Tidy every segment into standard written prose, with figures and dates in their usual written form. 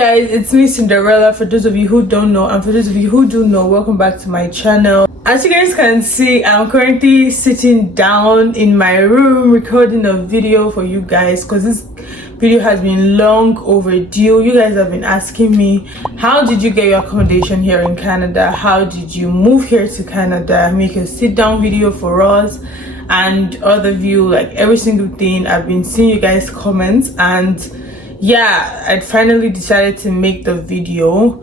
guys, it's me Cinderella, for those of you who don't know, and for those of you who do know, welcome back to my channel. As you guys can see, I'm currently sitting down in my room recording a video for you guys because this video has been long overdue. You guys have been asking me, how did you get your accommodation here in Canada? How did you move here to Canada? Make a sit down video for us and other view, like every single thing. I've been seeing you guys comments, and yeah, I finally decided to make the video.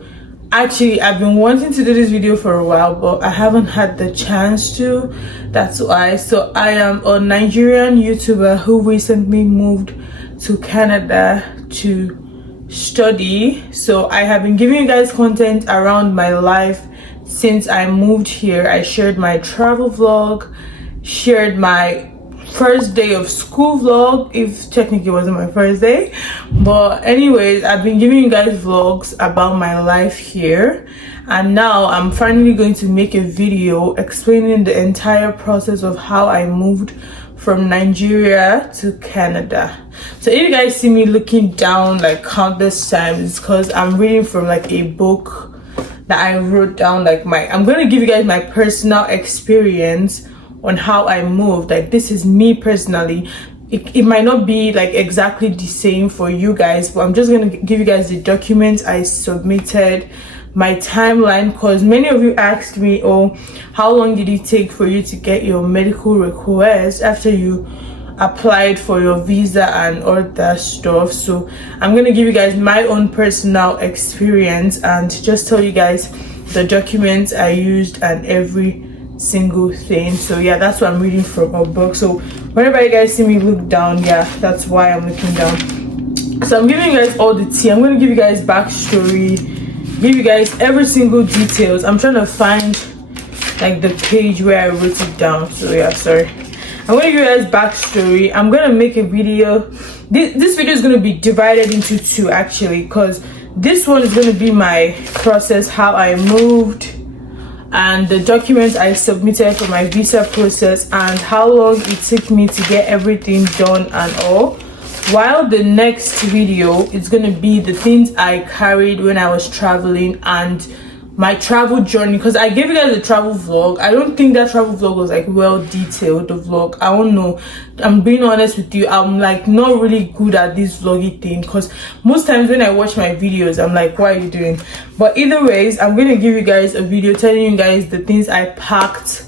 Actually, I've been wanting to do this video for a while, but I haven't had the chance to. That's why. So I am a Nigerian YouTuber who recently moved to Canada to study. So I have been giving you guys content around my life since I moved here. I shared my travel vlog, shared my first day of school vlog, if technically it wasn't my first day, but anyways, I've been giving you guys vlogs about my life here, and now I'm finally going to make a video explaining the entire process of how I moved from Nigeria to Canada. So if you guys see me looking down like countless times, because I'm reading from like a book that I wrote down, like I'm going to give you guys my personal experience on how I moved. Like, this is me personally. It might not be like exactly the same for you guys, but I'm just gonna give you guys the documents I submitted, my timeline, because many of you asked me, oh, how long did it take for you to get your medical request after you applied for your visa and all that stuff. So I'm gonna give you guys my own personal experience and just tell you guys the documents I used and every single thing. So yeah, that's what I'm reading from a book. So whenever you guys see me look down, yeah, that's why I'm looking down. So I'm giving you guys all the tea. I'm going to give you guys backstory, give you guys every single details. I'm trying to find like the page where I wrote it down. So yeah, sorry. I'm going to give you guys backstory. I'm going to make a video. This video is going to be divided into two actually, because this one is going to be my process, how I moved, and the documents I submitted for my visa process, and how long it took me to get everything done and all. While the next video is going to be the things I carried when I was traveling and my travel journey, because I gave you guys a travel vlog. I don't think that travel vlog was like well detailed, the vlog. I don't know, I'm being honest with you, I'm like not really good at this vloggy thing, because most times when I watch my videos I'm like, what are you doing? But either ways, I'm gonna give you guys a video telling you guys the things I packed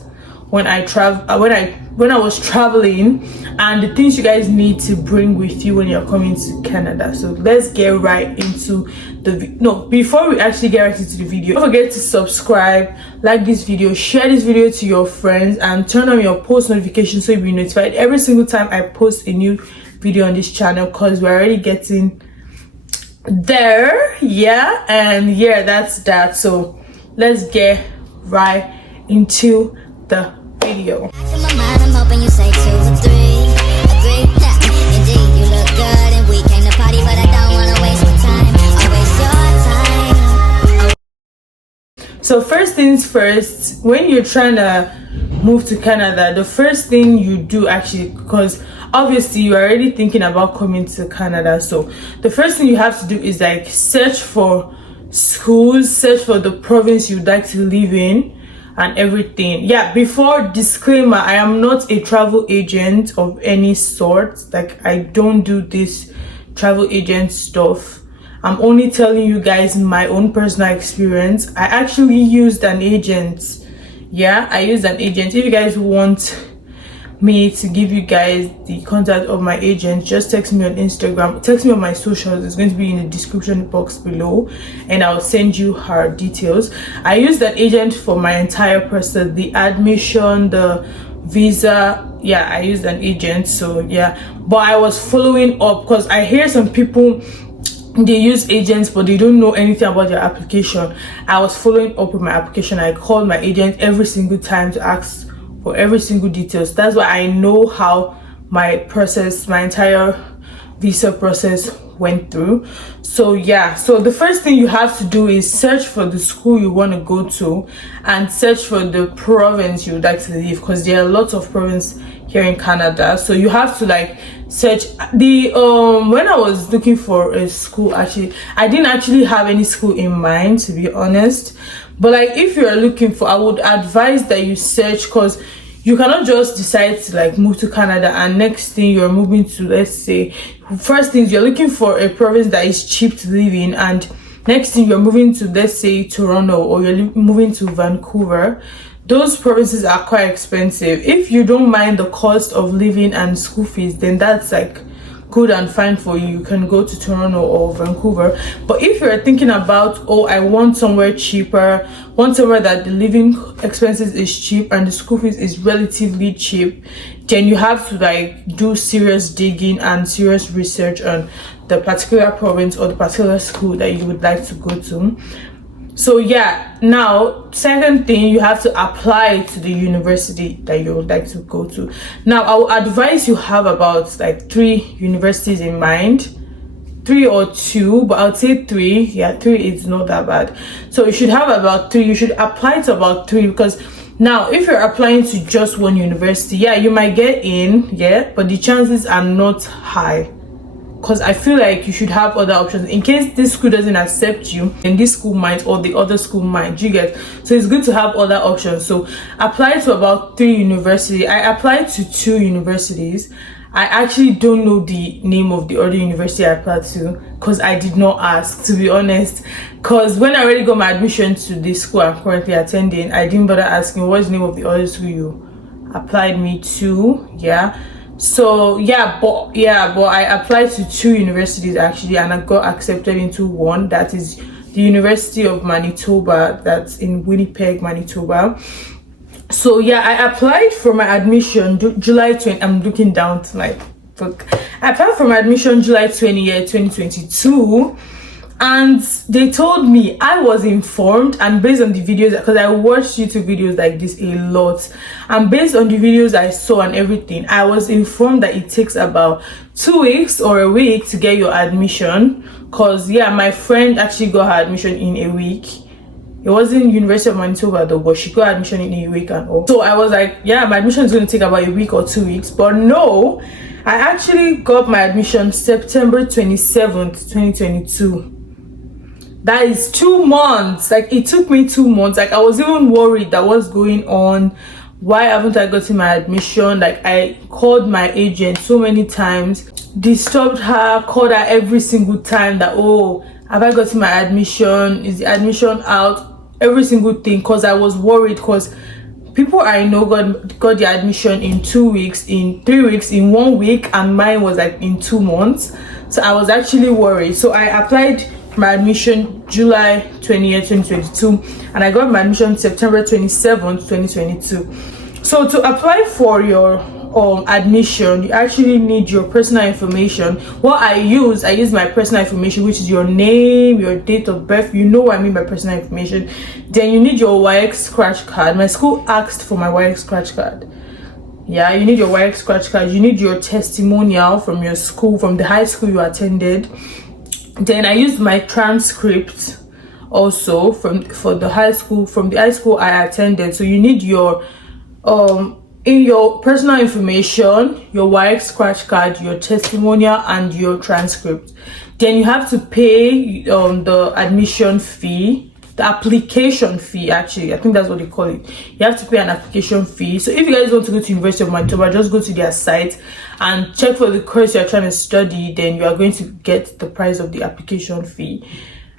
when I was traveling, and the things you guys need to bring with you when you're coming to Canada. So let's get right into the before we actually get right into the video, don't forget to subscribe, like this video, share this video to your friends, and turn on your post notifications so you'll be notified every single time I post a new video on this channel, because we're already getting there. Yeah, and yeah, that's that. So let's get right into the video. So first things first, when you're trying to move to Canada, the first thing you do actually, because obviously you're already thinking about coming to Canada, so the first thing you have to do is like search for schools, search for the province you'd like to live in and everything. Yeah, before disclaimer, I am not a travel agent of any sort. Like, I don't do this travel agent stuff. I'm only telling you guys my own personal experience. I actually used an agent. Yeah, I used an agent. If you guys want me to give you guys the contact of my agent, just text me on Instagram, text me on my socials. It's going to be in the description box below, and I'll send you her details. I used an agent for my entire process, the admission, the visa. Yeah, I used an agent. So yeah, but I was following up, because I hear some people, they use agents but they don't know anything about their application. I was following up with my application. I called my agent every single time to ask for every single details. That's why I know how my process, my entire visa process went through. So yeah, so the first thing you have to do is search for the school you want to go to and search for the province you would like to live, because there are lots of provinces here in Canada. So you have to like search the when I was looking for a school, actually I didn't actually have any school in mind, to be honest. But like if you are looking for, I would advise that you search, because you cannot just decide to like move to Canada and next thing you're moving to, let's say, first things you're looking for a province that is cheap to live in, and next thing you're moving to, let's say, Toronto, or you're moving to Vancouver. Those provinces are quite expensive. If you don't mind the cost of living and school fees, then that's like good and fine for you. You can go to Toronto or Vancouver. But if you're thinking about, oh, I want somewhere cheaper, want somewhere that the living expenses is cheap and the school fees is relatively cheap, then you have to like do serious digging and serious research on the particular province or the particular school that you would like to go to. So yeah, now second thing, you have to apply to the university that you would like to go to. Now I would advise you have about like 3 universities in mind, 3 or 2, but I would say 3. Yeah, 3 is not that bad. So you should have about 3. You should apply to about 3, because now if you're applying to just one university, yeah, you might get in, yeah, but the chances are not high. Because I feel like you should have other options in case this school doesn't accept you, and this school might, or the other school might, you get. So it's good to have other options. So apply to about 3 universities. I applied to 2 universities. I actually don't know the name of the other university I applied to, because I did not ask, to be honest. Because when I already got my admission to the school I'm currently attending, I didn't bother asking what's the name of the other school you applied me to. Yeah. So but I applied to 2 universities actually, and I got accepted into one, that is the University of Manitoba, that's in Winnipeg, Manitoba. So yeah, I applied for my admission July 20. I'm looking down to my book. I applied for my admission July 20th, 2022. And they told me, I was informed, and based on the videos, because I watched YouTube videos like this a lot, and based on the videos I saw and everything, I was informed that it takes about 2 weeks or a week to get your admission. Because yeah, my friend actually got her admission in a week. It wasn't University of Manitoba though, but she got admission in a week and all. So I was like, yeah, my admission is going to take about a week or 2 weeks. But no, I actually got my admission September 27th, 2022. That is 2 months. Like, it took me 2 months. Like, I was even worried that what's going on, why haven't I gotten my admission? Like, I called my agent so many times, disturbed her, called her every single time that, oh, have I gotten my admission, is the admission out, every single thing, because I was worried, because people I know got the admission in 2 weeks, in 3 weeks, in 1 week, and mine was like in 2 months. So I was actually worried. So I applied my admission July 20th, 2022, and I got my admission September 27th, 2022. So to apply for your admission, you actually need your personal information. What I use my personal information, which is your name, your date of birth. You know what I mean by personal information. Then you need your YX scratch card. My school asked for my YX scratch card. Yeah, you need your YX scratch card. You need your testimonial from your school, from the high school you attended. Then I used my transcript also from the high school I attended. So you need your in your personal information, your YX scratch card, your testimonial, and your transcript. Then you have to pay the admission fee, the application fee. Actually, I think that's what they call it. You have to pay an application fee. So if you guys want to go to University of Manitoba, just go to their site and check for the course you're trying to study. Then you are going to get the price of the application fee.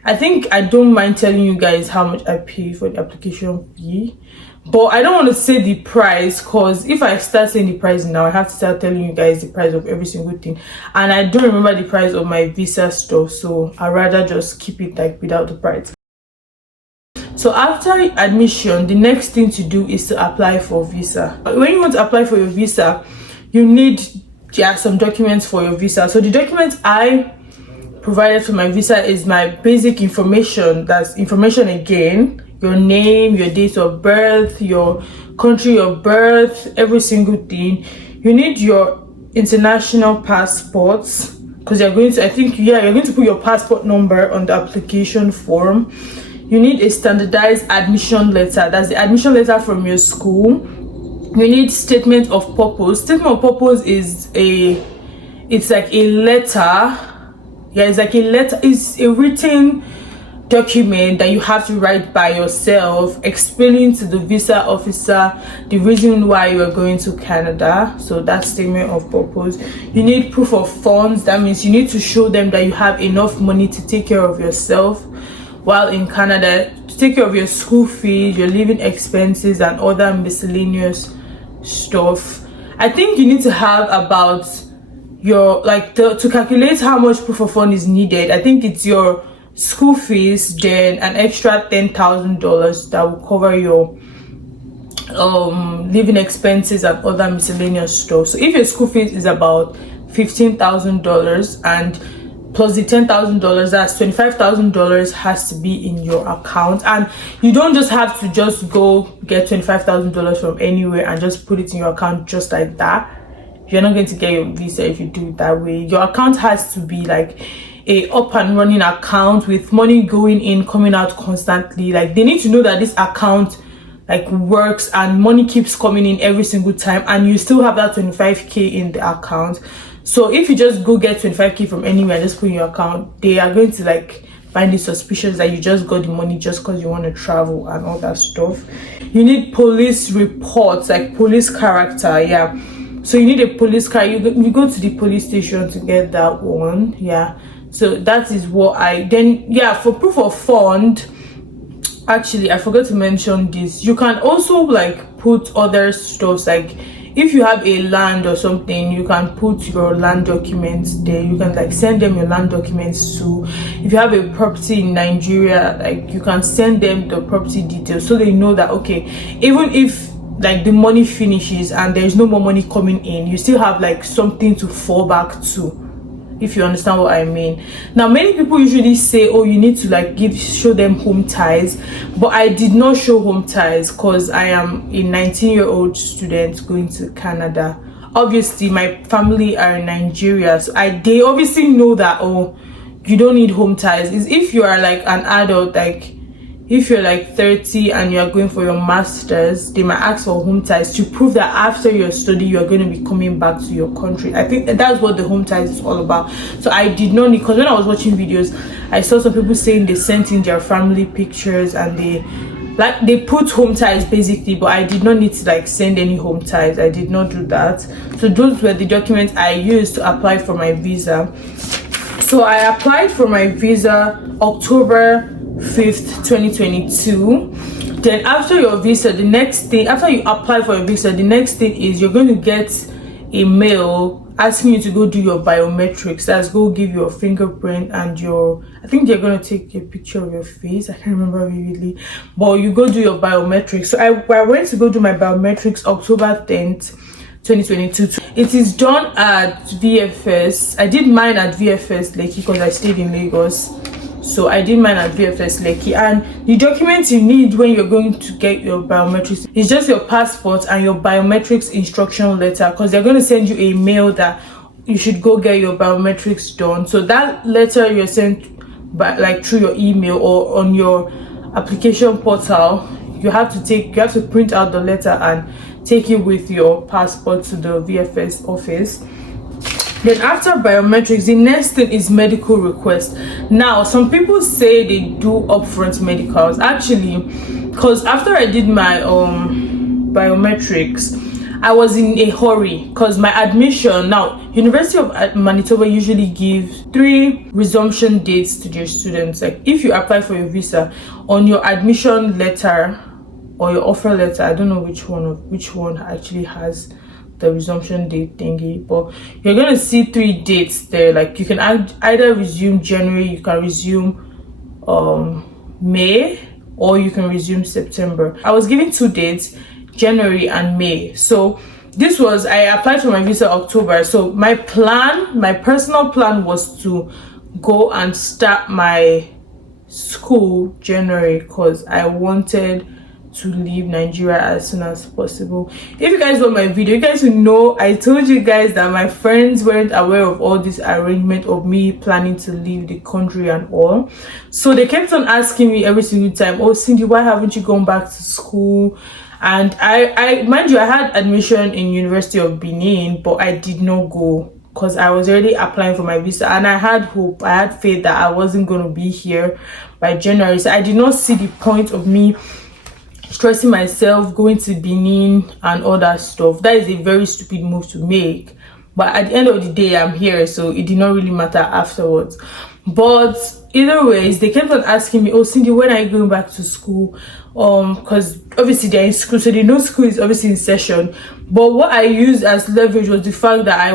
I think I don't mind telling you guys how much I pay for the application fee, but I don't want to say the price, because if I start saying the price now, I have to start telling you guys the price of every single thing, and I don't remember the price of my visa stuff, so I'd rather just keep it like without the price. So after admission, the next thing to do is to apply for visa. When you want to apply for your visa, you need some documents for your visa. So the documents I provided for my visa is my basic information. That's information again, your name, your date of birth, your country of birth, every single thing. You need your international passports, because you're going to, I think, yeah, you're going to put your passport number on the application form. You need a standardized admission letter. That's the admission letter from your school. You need statement of purpose. Statement of purpose is it's like a letter. Yeah, it's like a letter. It's a written document that you have to write by yourself, explaining to the visa officer the reason why you are going to Canada. So that's statement of purpose. You need proof of funds. That means you need to show them that you have enough money to take care of yourself while in Canada, to take care of your school fees, your living expenses, and other miscellaneous stuff. I think you need to have about your, like, to calculate how much proof of fund is needed. I think it's your school fees, then an extra $10,000 that will cover your living expenses and other miscellaneous stuff. So if your school fees is about $15,000 and plus the $10,000, that's $25,000 has to be in your account. And you don't just have to just go get $25,000 from anywhere and just put it in your account just like that. You're not going to get your visa if you do it that way. Your account has to be like a up and running account with money going in, coming out constantly. Like, they need to know that this account like works and money keeps coming in every single time, and you still have that 25k in the account. So if you just go get 25k from anywhere and just put in your account, they are going to like find it suspicious that you just got the money just because you want to travel and all that stuff. You need police reports, like police character. Yeah, so you need a police card. You go to the police station to get that one. Yeah, so that is what for proof of fund, actually I forgot to mention this, you can also like put other stuff. Like if you have a land or something, you can put your land documents there. You can like send them your land documents too. If you have a property in Nigeria, like you can send them the property details so they know that, okay, even if like the money finishes and there's no more money coming in, you still have like something to fall back to, if you understand what I mean. Now, many people usually say, oh, you need to like show them home ties, but I did not show home ties because I am a 19-year-old student going to Canada. Obviously my family are in Nigeria, so they obviously know that, oh, you don't need home ties. Is if you are like an adult, like if you're like 30 and you're going for your master's, they might ask for home ties to prove that after your study you're going to be coming back to your country. I think that's what the home ties is all about. So I did not need, because when I was watching videos, I saw some people saying they sent in their family pictures and they put home ties basically, but I did not need to like send any home ties. I did not do that. So those were the documents I used to apply for my visa. So I applied for my visa October 5th 2022. Then after your visa, the next thing, after you apply for your visa, the next thing is you're going to get a mail asking you to go do your biometrics. That's go give your fingerprint and your, I think they're going to take a picture of your face. I can't remember vividly, but you go do your biometrics. So I went to go do my biometrics October 10th 2022. It is done at VFS. I did mine at VFS Lekki because I stayed in Lagos. So I did mine at VFS Lekki. And the documents you need when you're going to get your biometrics is just your passport and your biometrics instruction letter, because they're going to send you a mail that you should go get your biometrics done. So that letter you're sent by like through your email or on your application portal, you have to print out the letter and take it with your passport to the VFS office. Then after biometrics, the next thing is medical request. Now, some people say they do upfront medicals. Actually, because after I did my biometrics, I was in a hurry because my admission, now University of Manitoba usually gives 3 resumption dates to their students. Like if you apply for your visa, on your admission letter or your offer letter, I don't know which one actually has the resumption date thingy, but you're going to see 3 dates there. Like you can either resume January, you can resume May, or you can resume September. I was given 2 dates, January and May. So this was, I applied for my visa October. So my personal plan was to go and start my school January, because I wanted to leave Nigeria as soon as possible. If you guys want my video, you guys will know I told you guys that my friends weren't aware of all this arrangement of me planning to leave the country and all. So they kept on asking me every single time, oh Cindy, why haven't you gone back to school? And I mind you, I had admission in University of Benin, but I did not go because I was already applying for my visa, and I had hope, I had faith that I wasn't going to be here by January. So I did not see the point of me stressing myself going to Benin and all that stuff. That is a very stupid move to make, but at the end of the day I'm here, so it did not really matter afterwards. But either ways, they kept on asking me, oh Cindy, when are you going back to school? Because obviously they're in school, so they know school is obviously in session. But what I used as leverage was the fact that I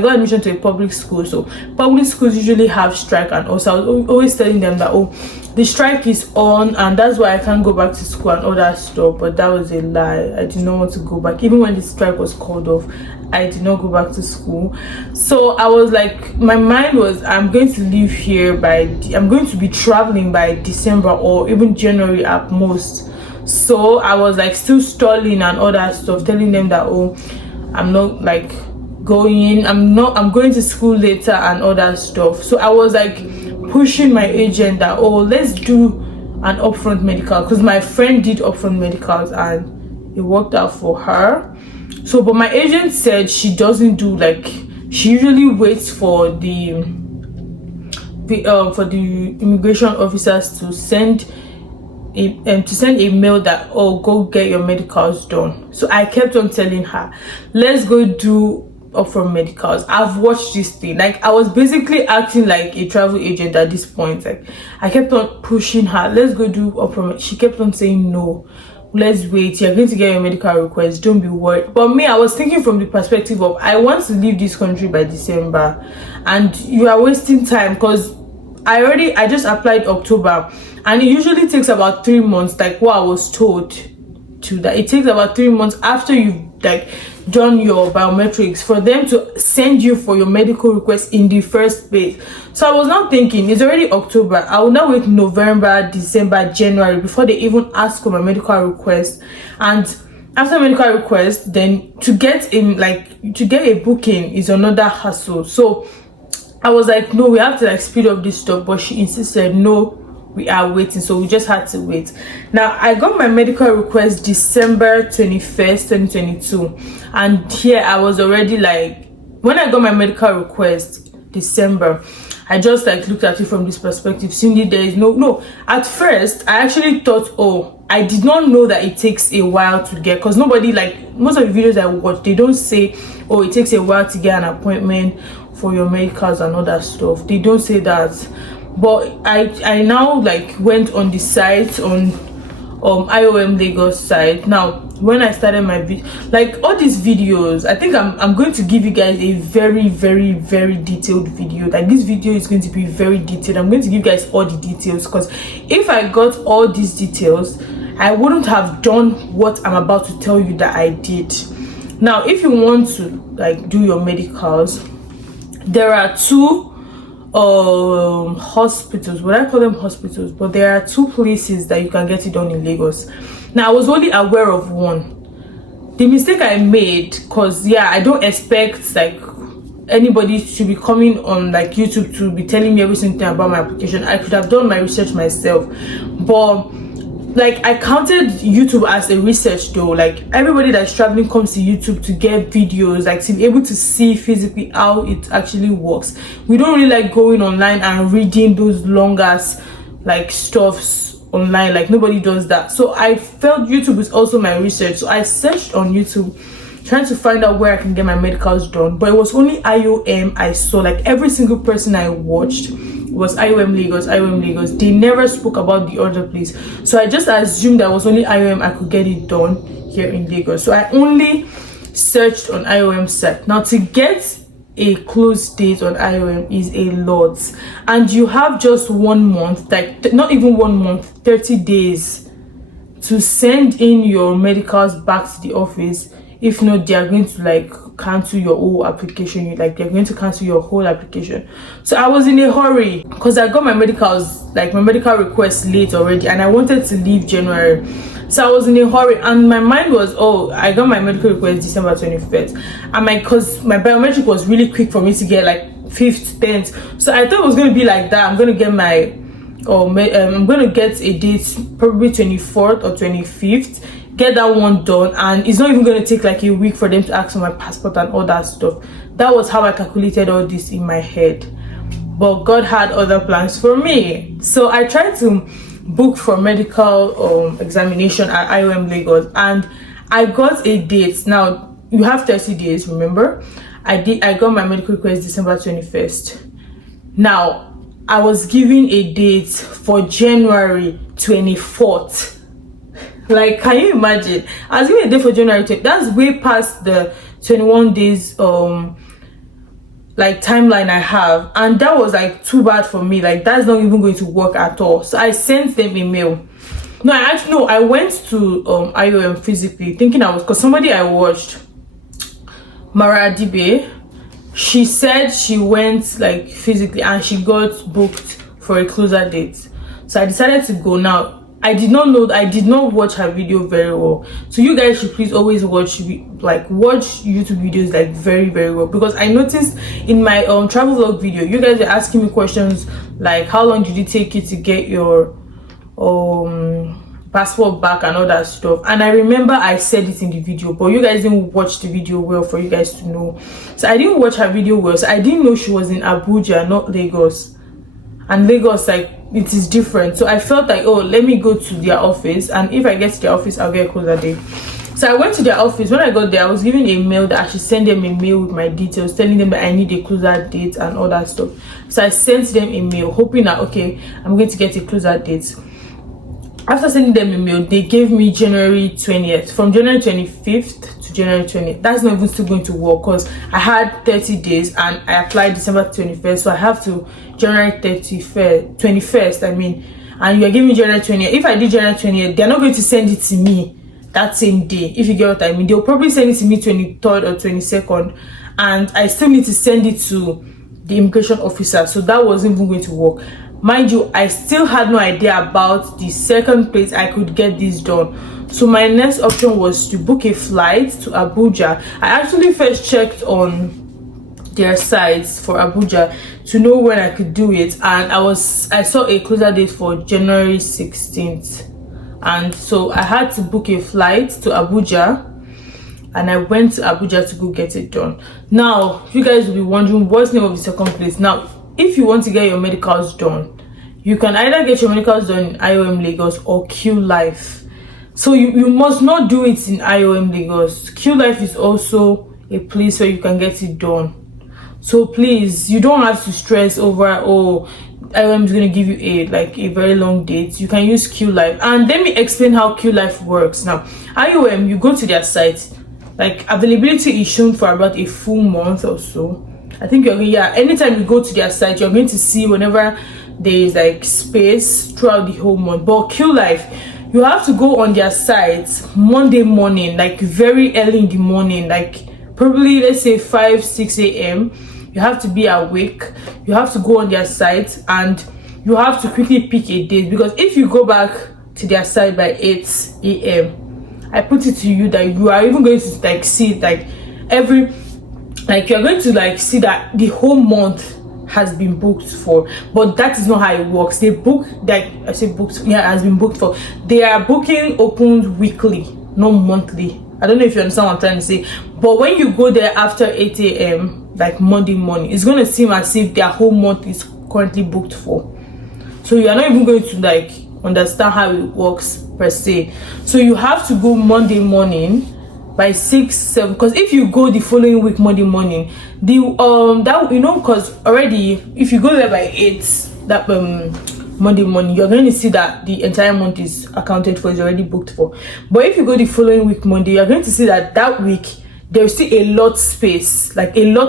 got admission to a public school, so public schools usually have strike, and also I was always telling them that, oh, the strike is on and that's why I can't go back to school and all that stuff. But that was a lie. I did not want to go back. Even when the strike was called off, I did not go back to school. So I was like, my mind was, I'm going to leave here I'm going to be traveling by December or even January at most. So I was like still stalling and all that stuff, telling them that, oh, I'm not like going, I'm going to school later and all that stuff. So I was like pushing my agent that, oh, let's do an upfront medical, because my friend did upfront medicals and it worked out for her. So but my agent said she doesn't do, like, she usually waits for the immigration officers to send a mail that, oh, go get your medicals done. So I kept on telling her, let's go do upfront medicals. I've watched this thing. Like, I was basically acting like a travel agent at this point. Like, I kept on pushing her, let's go do upfront. She kept on saying, no, let's wait, you're going to get your medical request, don't be worried. But me, I was thinking from the perspective of, I want to leave this country by December and you are wasting time, because I just applied October, and it usually takes about 3 months, like what I was told to, that it takes about 3 months after you've like done your biometrics for them to send you for your medical request in the first place. So I was now thinking, it's already October, I will now wait November, December, January before they even ask for my medical request. And after medical request, then to get a booking is another hassle. So I was like, no, we have to like speed up this stuff. But she insisted, no, we are waiting. So we just had to wait. Now I got my medical request December 21st 2022, and here I was already like, when I got my medical request December, I just like looked at it from this perspective. Cindy, there is no at first I actually thought, oh, I did not know that it takes a while to get, because nobody, like most of the videos I watch, they don't say, oh, it takes a while to get an appointment for your medicals and all that stuff. They don't say that. But I now like went on the site, on IOM Lagos site. Now when I started my like all these videos, I think I'm going to give you guys a very, very, very detailed video. Like, this video is going to be very detailed. I'm going to give you guys all the details, because if I got all these details, I wouldn't have done what I'm about to tell you that I did. Now if you want to like do your medicals, there are two hospitals, would I call them hospitals, but there are two places that you can get it done in Lagos. Now I was only aware of one. The mistake I made, because yeah, I don't expect like anybody to be coming on like YouTube to be telling me every single thing about my application. I could have done my research myself, but like I counted YouTube as a research though. Like, everybody that's traveling comes to YouTube to get videos, like to be able to see physically how it actually works. We don't really like going online and reading those long ass like stuffs online. Like, nobody does that. So I felt YouTube is also my research. So I searched on YouTube trying to find out where I can get my medicals done, but it was only IOM I saw. Like, every single person I watched was IOM Lagos. They never spoke about the other place. So I just assumed that was only IOM I could get it done here in Lagos. So I only searched on IOM site. Now to get a close date on IOM is a lot, and you have just 1 month, like not even 1 month, 30 days to send in your medicals back to the office. If not, they are going to like cancel your whole application. They're going to cancel your whole application. So I was in a hurry because I got my medical request late already, and I wanted to leave January. So I was in a hurry, and my mind was, oh, I got my medical request December 21st, and because my biometric was really quick for me to get, like 5th, 10th. So I thought it was going to be like that. I'm going to get I'm going to get a date, probably 24th or 25th, get that one done, and it's not even going to take like a week for them to ask for my passport and all that stuff. That was how I calculated all this in my head, but God had other plans for me. So I tried to book for medical examination at IOM Lagos, and I got a date. Now you have 30 days, remember. I got my medical request December 21st. Now I was given a date for January 24th. Like, can you imagine? I was given a date for January 20th. That's way past the 21 days like timeline I have, and that was like too bad for me. Like, that's not even going to work at all. So I sent them a mail. I went to IOM physically, thinking because somebody I watched, Mara Adibe, she said she went like physically and she got booked for a closer date. So I decided to go. Now I did not watch her video very well, so you guys should please always watch YouTube videos like very, very well, because I noticed in my travel vlog video, you guys are asking me questions like, how long did it take you to get your passport back and all that stuff, and I remember I said it in the video, but you guys didn't watch the video well for you guys to know. So I didn't watch her video well, so I didn't know she was in Abuja, not Lagos, and Lagos, like, it is different. So I felt like, oh, let me go to their office, and if I get to their office, I'll get a closer date. So I went to their office. When I got there, I was given a mail that I should send them a mail with my details, telling them that I need a closer date and all that stuff. So I sent them a mail hoping that, okay, I'm going to get a closer date. After sending them a mail, they gave me January 20th. From January 25th to January 20th. That's not even still going to work, because I had 30 days and I applied December 21st. So I have to January 21st, and you're giving me January 20th. If I did January 20th, they're not going to send it to me that same day, if you get what I mean. They'll probably send it to me 23rd or 22nd, and I still need to send it to the immigration officer. So that wasn't even going to work. Mind you, I still had no idea about the second place I could get this done. So my next option was to book a flight to Abuja. I actually first checked on their sites for Abuja to know when I could do it, and I saw a closer date for January 16th, and so I had to book a flight to Abuja, and I went to Abuja to go get it done. Now you guys will be wondering, what's the name of the second place? Now, if you want to get your medicals done, you can either get your medicals done in IOM Lagos or Q Life. So you must not do it in IOM Lagos. Q Life is also a place where you can get it done. So please, you don't have to stress over, oh, IOM is going to give you a very long date. You can use Q Life. And let me explain how Q Life works. Now, IOM, you go to their site, like, availability is shown for about a full month or so. I think anytime you go to their site, you're going to see whenever there is like space throughout the whole month. But Q Life, you have to go on their site Monday morning, like very early in the morning, like probably let's say 5-6 a.m. You have to be awake. You have to go on their site and you have to quickly pick a date, because if you go back to their site by 8 a.m., I put it to you that you are even going to like see like you're going to like see that the whole month has been booked for. But that is not how it works. They book, like I say booked, has been booked for. They are booking opened weekly, not monthly. I don't know if you understand what I'm trying to say, but when you go there after 8 a.m. like Monday morning, it's going to seem as if their whole month is currently booked for. So you are not even going to like understand how it works per se. So you have to go Monday morning by 6-7, because if you go the following week Monday morning, because already if you go there by 8 that Monday morning, you're going to see that the entire month is accounted for, is already booked for. But if you go the following week Monday, you're going to see that that week there's still a lot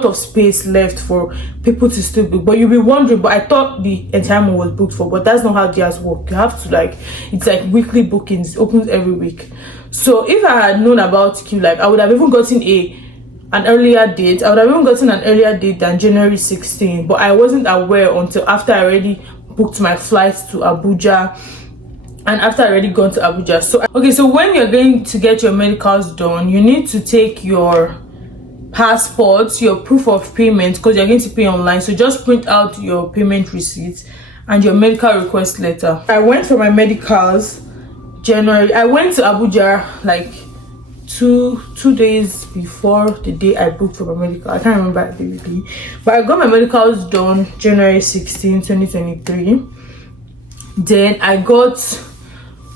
of space left for people to still book. But you'll be wondering, but I thought the entire month was booked for. But that's not how theirs work. You have to it's like weekly bookings. It opens every week. So if I had known about Q Life, I would have even gotten an earlier date. I would have even gotten an earlier date than January 16, but I wasn't aware until after I already booked my flights to Abuja, and after I already gone to Abuja. So okay, so when you're going to get your medicals done, you need to take your passports, your proof of payment, because you're going to pay online. So just print out your payment receipt and your medical request letter. I went for my medicals January. I went to Abuja like two days before the day I booked for my medical. I can't remember vividly, but I got my medicals done January 16, 2023. Then I got,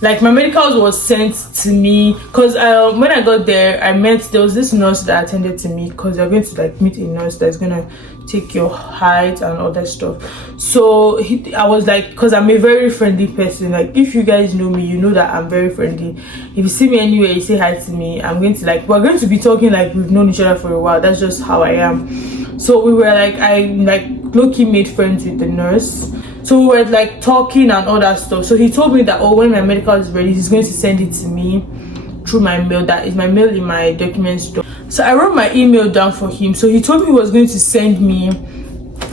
like, my medicals was sent to me because when I got there, there was this nurse that attended to me, because you're going to like meet a nurse that's gonna take your height and all that stuff. So I was like, because I'm a very friendly person, like if you guys know me, you know that I'm very friendly. If you see me anywhere, you say hi to me, I'm going to like, we're going to be talking like we've known each other for a while. That's just how I am. So we were like, I like low-key made friends with the nurse. So we were like talking and all that stuff. So he told me that, oh, when my medical is ready, he's going to send it to me through my mail. That is my mail in my documents. So I wrote my email down for him. So he told me he was going to send me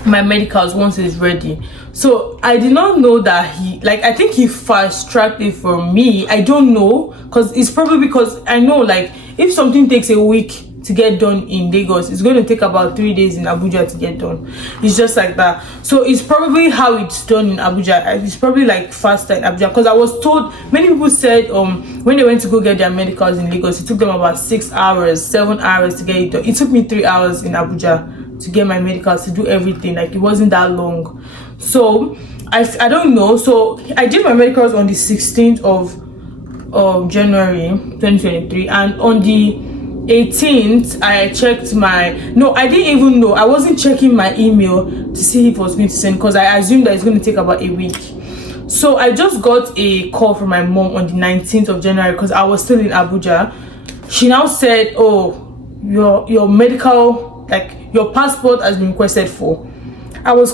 my medicals once it's ready. So I did not know that I think he fast-tracked it for me. I don't know, because it's probably because I know, like, if something takes a week to get done in Lagos, it's going to take about 3 days in Abuja to get done. It's just like that. So it's probably how it's done in Abuja. It's probably like faster in Abuja, because I was told, many people said when they went to go get their medicals in Lagos, it took them about 6 hours, 7 hours to get it done. It took me 3 hours in Abuja to get my medicals, to do everything. Like, it wasn't that long. So I don't know. So I did my medicals on the 16th of January 2023, and on the 18th I checked I didn't even know. I wasn't checking my email to see if it was going to send, because I assumed that it's going to take about a week. So I just got a call from my mom on the 19th of January, because I was still in Abuja. She now said, oh, your medical, like, your passport has been requested for. I was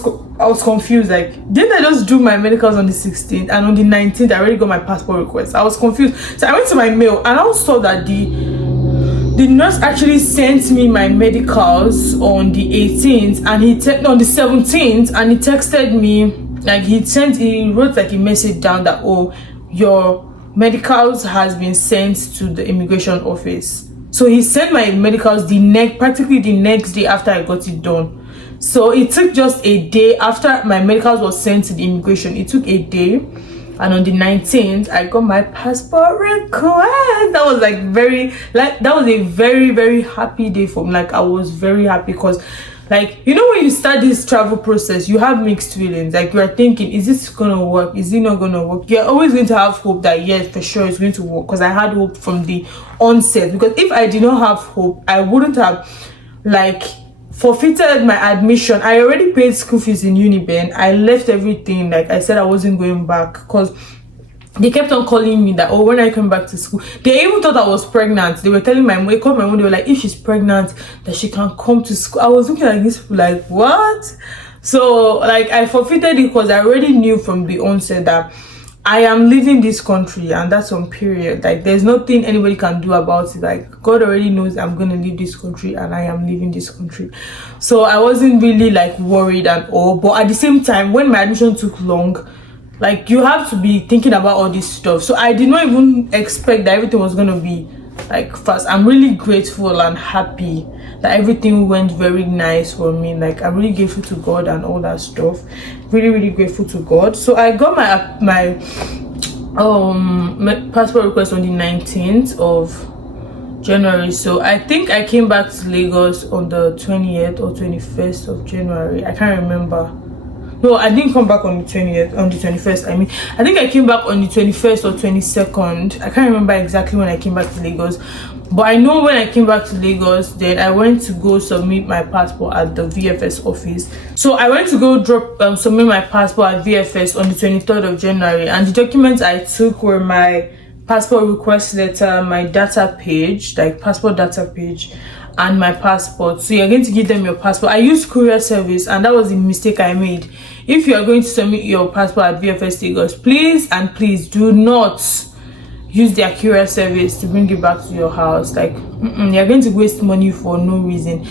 confused, like, didn't I just do my medicals on the 16th, and on the 19th I already got my passport request? I was confused. So I went to my mail and I saw that the nurse actually sent me my medicals on the 18th, and on the 17th, and he texted me, like, he wrote like a message down that, oh, your medicals has been sent to the immigration office. So he sent my medicals practically the next day after I got it done. So it took just a day after my medicals was sent to the immigration. It took a day, and on the 19th I got my passport request. That was that was a very, very happy day for me. Like, I was very happy, because, like, you know, when you start this travel process, you have mixed feelings. Like, you are thinking, is this gonna work? Is it not gonna work? You're always going to have hope that, yes, for sure it's going to work, because I had hope from the onset. Because if I did not have hope, I wouldn't have, like, forfeited my admission. I already paid school fees in Uniben. I left everything. Like, I said I wasn't going back, because they kept on calling me that, oh, when I come back to school. They even thought I was pregnant. They were telling my mom, they called my mom, they were like, if she's pregnant, that she can come to school. I was looking at these people like, what? So, like, I forfeited it, because I already knew from the onset that I am leaving this country, and that's on period. Like, there's nothing anybody can do about it. Like, God already knows I'm gonna leave this country, and I am leaving this country. So I wasn't really like worried at all. But at the same time, when my admission took long, like, you have to be thinking about all this stuff. So I did not even expect that everything was gonna be like fast. I'm really grateful and happy that everything went very nice for me. Like, I'm really grateful to God and all that stuff. Really, really grateful to God. So I got my passport request on the 19th of January. So I think I came back to Lagos on the 20th or 21st of January. I can't remember. No, I didn't come back on the 20th, on the 21st. I mean, I think I came back on the 21st or 22nd. I can't remember exactly when I came back to Lagos. But I know when I came back to Lagos, then I went to go submit my passport at the VFS office. So I went to go submit my passport at VFS on the 23rd of January. And the documents I took were my passport request letter, my data page, like passport data page, and my passport. So you're going to give them your passport. I used courier service, and that was the mistake I made. If you are going to submit your passport at VFS Lagos, please and please do not use their courier service to bring it back to your house. Like you're going to waste money for no reason.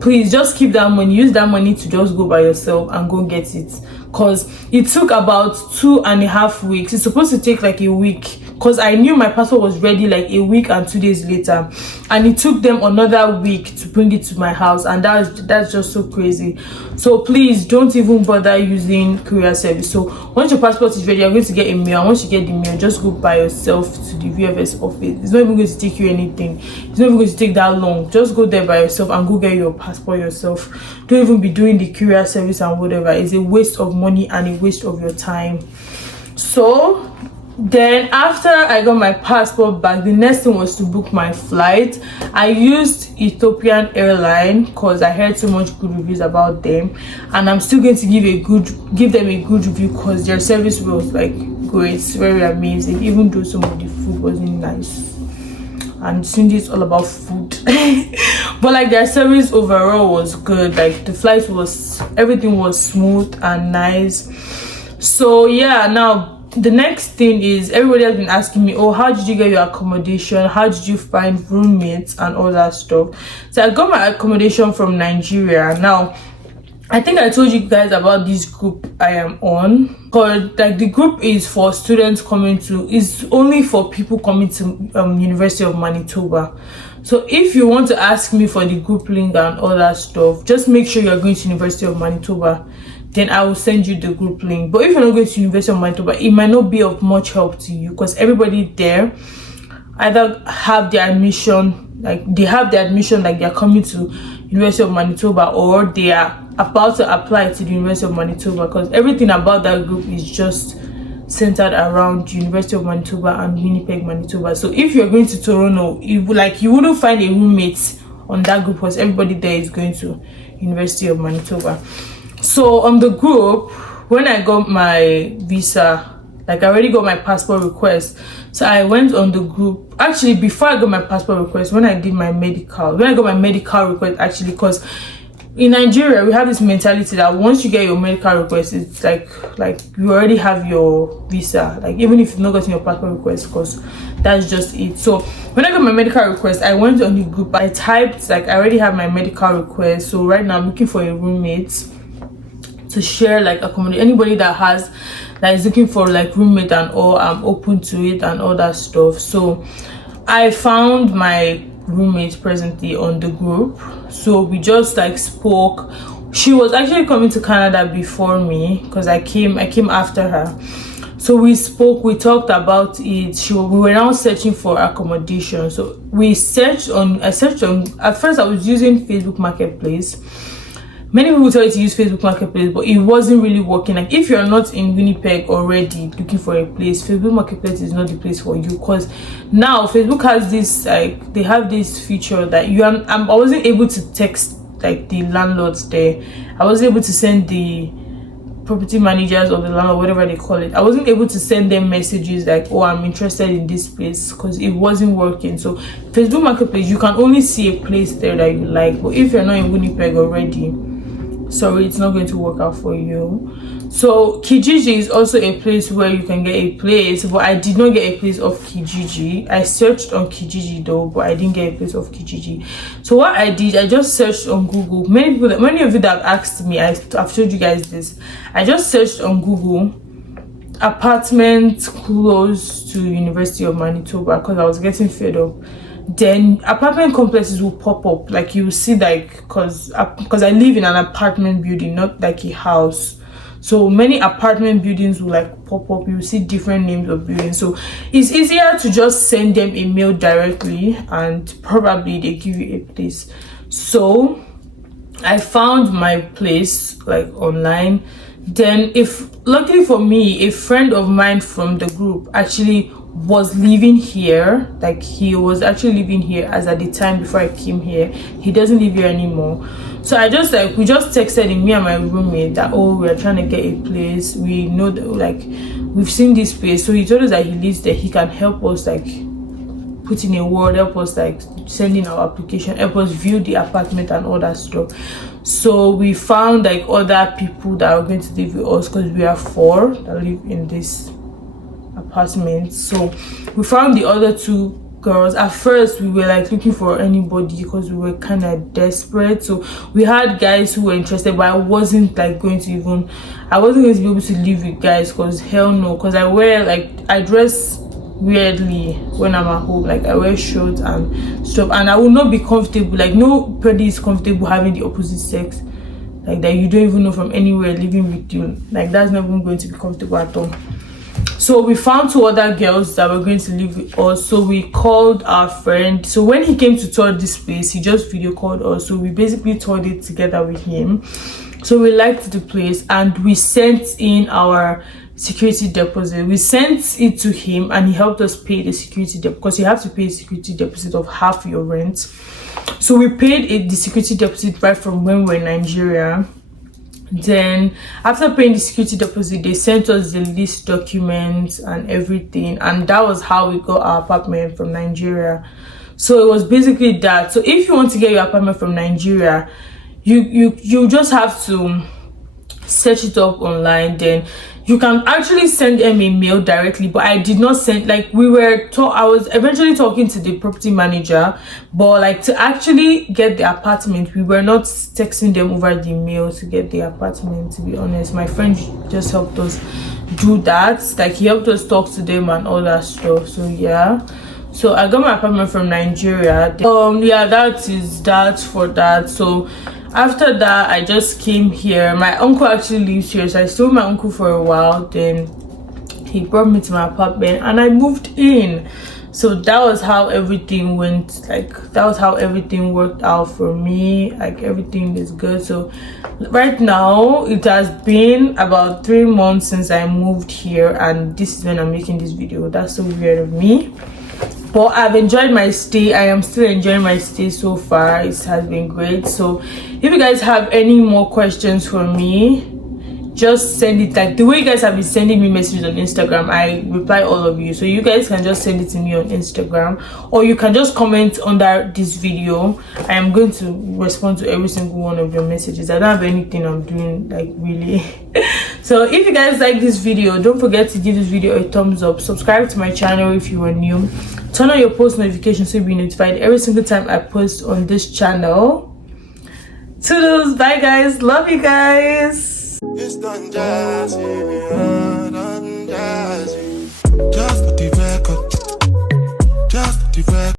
Please just keep that money, use that money to just go by yourself and go get it, because it took about 2.5 weeks. It's supposed to take like a week, because I knew my passport was ready like a week and 2 days later, and it took them another week to bring it to my house, and that's just so crazy. So please don't even bother using courier service. So once your passport is ready, you're going to get a mail, and once you get the mail, just go by yourself to the VFS office. It's not even going to take you anything, it's not even going to take that long. Just go there by yourself and go get your passport yourself. Don't even be doing the courier service and whatever. It's a waste of money and a waste of your time. So then after I got my passport back, the next thing was to book my flight. I used Ethiopian Airline because I heard so much good reviews about them, and I'm still going to give them a good review because their service was like great, very amazing, even though some of the food wasn't nice. And Cindy is all about food. But like their service overall was good. Like the flight was, everything was smooth and nice. So yeah, now the next thing is, everybody has been asking me, oh, how did you get your accommodation, how did you find roommates and all that stuff. So I got my accommodation from Nigeria. Now I think I told you guys about this group I am on, because like the group is for students coming to, is only for people coming to University of Manitoba. So if you want to ask me for the group link and all that stuff, just make sure you're going to University of Manitoba, then I will send you the group link. But if you're not going to University of Manitoba, it might not be of much help to you, because everybody there either have their admission, like they have their admission, like they're coming to University of Manitoba, or they are about to apply to the University of Manitoba, because everything about that group is just centered around University of Manitoba and Winnipeg, Manitoba. So if you're going to Toronto, you wouldn't find a roommate on that group, because everybody there is going to University of Manitoba. So on the group, when I got my visa, like I already got my passport request, so I went on the group. Actually, before I got my passport request, when I got my medical request, actually, because in Nigeria we have this mentality that once you get your medical request, it's like you already have your visa, like even if you've not gotten your passport request, because that's just it. So when I got my medical request, I went on the group, I typed like I already have my medical request, so right now I'm looking for a roommate to share like accommodation. Anybody that is looking for like roommate and all, I'm open to it and all that stuff. So I found my roommate presently on the group, so we just like spoke. She was actually coming to Canada before me, because I came after her. So we spoke, we talked about it. We were now searching for accommodation. So I searched on, at first I was using Facebook Marketplace. Many people tell you to use Facebook Marketplace, but it wasn't really working. Like if you're not in Winnipeg already looking for a place, Facebook Marketplace is not the place for you, because now Facebook has this, like they have this feature that I wasn't able to text like the landlords there. I wasn't able to send the property managers or the landlord, whatever they call it, I wasn't able to send them messages like, oh, I'm interested in this place, because it wasn't working. So Facebook Marketplace, you can only see a place there that you like, but if you're not in Winnipeg already, sorry, it's not going to work out for you. So Kijiji is also a place where you can get a place, but I did not get a place of Kijiji. I searched on Kijiji though, but I didn't get a place of Kijiji. So what I did, I just searched on Google. Many of you that have asked me, I've told you guys this, I just searched on Google apartment close to University of Manitoba, because I was getting fed up. Then apartment complexes will pop up, like you will see, like because I live in an apartment building, not like a house, so many apartment buildings will like pop up. You will see different names of buildings, so it's easier to just send them a mail directly and probably they give you a place. So I found my place like online. Then luckily for me, a friend of mine from the group actually was living here. Like he was actually living here as at the time before I came here. He doesn't live here anymore. So we just texted him, me and my roommate, that, oh, we're trying to get a place, we know that, like, we've seen this place. So he told us that he lives there, he can help us like put in a word, help us like send in our application, help us view the apartment and all that stuff. So we found like other people that are going to live with us, because we are 4 that live in this apartment. So we found the other two girls. At first we were like looking for anybody because we were kind of desperate. So we had guys who were interested, but I wasn't going to be able to live with guys, because hell no, because I dress weirdly when I'm at home. Like, I wear shorts and stuff, and I will not be comfortable. Like, nobody is comfortable having the opposite sex like that you don't even know from anywhere living with you. Like, that's not even going to be comfortable at all. So we found two other girls that were going to live with us. So we called our friend. So when he came to tour this place, he just video called us. So we basically toured it together with him. So we liked the place, and we sent in our security deposit. We sent it to him, and he helped us pay the security deposit, because you have to pay a security deposit of half your rent. So we paid the security deposit right from when we were in Nigeria. Then after paying the security deposit, they sent us the list documents and everything, and that was how we got our apartment from Nigeria. So it was basically that. So if you want to get your apartment from Nigeria, you just have to search it up online. Then you can actually send them a mail directly, but I did not send, like, I was eventually talking to the property manager, but like, to actually get the apartment, we were not texting them over the mail to get the apartment. To be honest, my friend just helped us do that. Like, he helped us talk to them and all that stuff. So yeah, so I got my apartment from Nigeria. Yeah, that is that for that. So after that, I just came here. My uncle actually lives here, so I stayed with my uncle for a while. Then he brought me to my apartment, and I moved in. So that was how everything went. Like, that was how everything worked out for me. Like, everything is good. So right now, it has been about 3 months since I moved here, and this is when I'm making this video. That's so weird of me, but I've enjoyed my stay. I am still enjoying my stay so far. It has been great. So if you guys have any more questions for me, just send it. Like, the way you guys have been sending me messages on Instagram, I reply all of you. So you guys can just send it to me on Instagram, or you can just comment under this video. I am going to respond to every single one of your messages. I don't have anything I'm doing, like, really. So if you guys like this video, don't forget to give this video a thumbs up. Subscribe to my channel if you are new. Turn on your post notifications so you'll be notified every single time I post on this channel. Toodles, bye guys, love you guys. It's done,